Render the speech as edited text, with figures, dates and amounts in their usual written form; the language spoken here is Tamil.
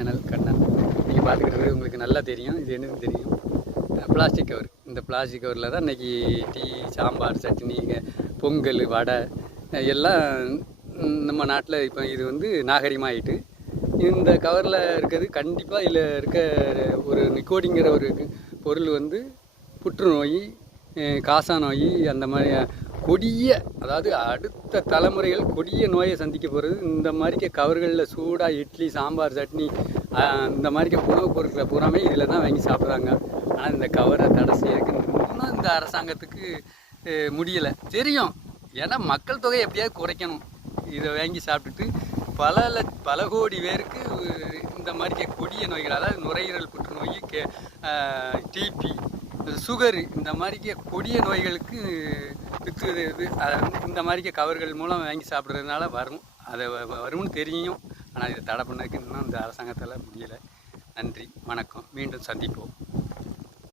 சேனல் கண்ணன். நீங்கள் பார்த்துக்கிட்டு உங்களுக்கு நல்லா தெரியும். இது என்னன்னு தெரியும். Plastic cover. இந்த பிளாஸ்டிக் கவரில் தான் இன்றைக்கி டீ, சாம்பார், சட்னி, பொங்கல், வடை எல்லாம் நம்ம நாட்டில் இப்போ இது நாகரிகமாகிட்டு. இந்த கவரில் இருக்கிறது கண்டிப்பாக இதில் இருக்க ஒரு நிக்கோடிங்கிற ஒரு பொருள் புற்றுநோய், காசநோய், அந்த மாதிரி கொடிய, அதாவது அடுத்த தலைமுறைகள் கொடிய நோயை சந்திக்க போகிறது. இந்த மாதிரி கவர்களில் சூடாக இட்லி, சாம்பார், சட்னி, இந்த மாதிரி உணவுப் பொருட்களை பூராமே இதில் தான் வாங்கி சாப்பிட்றாங்க. ஆனால் இந்த கவரை தடை செய்யறதுன்னு இந்த அரசாங்கத்துக்கு முடியலை. தெரியும், ஏன்னா மக்கள் தொகையை எப்படியாவது குறைக்கணும். இதை வாங்கி சாப்பிட்டுட்டு பல கோடி பேருக்கு இந்த மாதிரி கொடிய நோய்கள், அதாவது நுரையீரல் புற்றுநோய், டிபி, சுகரு, இந்த மாதிரி கொடிய நோய்களுக்கு இந்த மாதிரி கவர்கள் மூலம் வாங்கி சாப்பிட்றதுனால வரும்னு தெரியும். ஆனால் இதை தடை பண்ணதுக்கு இன்னும் இந்த அரசாங்கத்தால் முடியலை. நன்றி, வணக்கம், மீண்டும் சந்திப்போம்.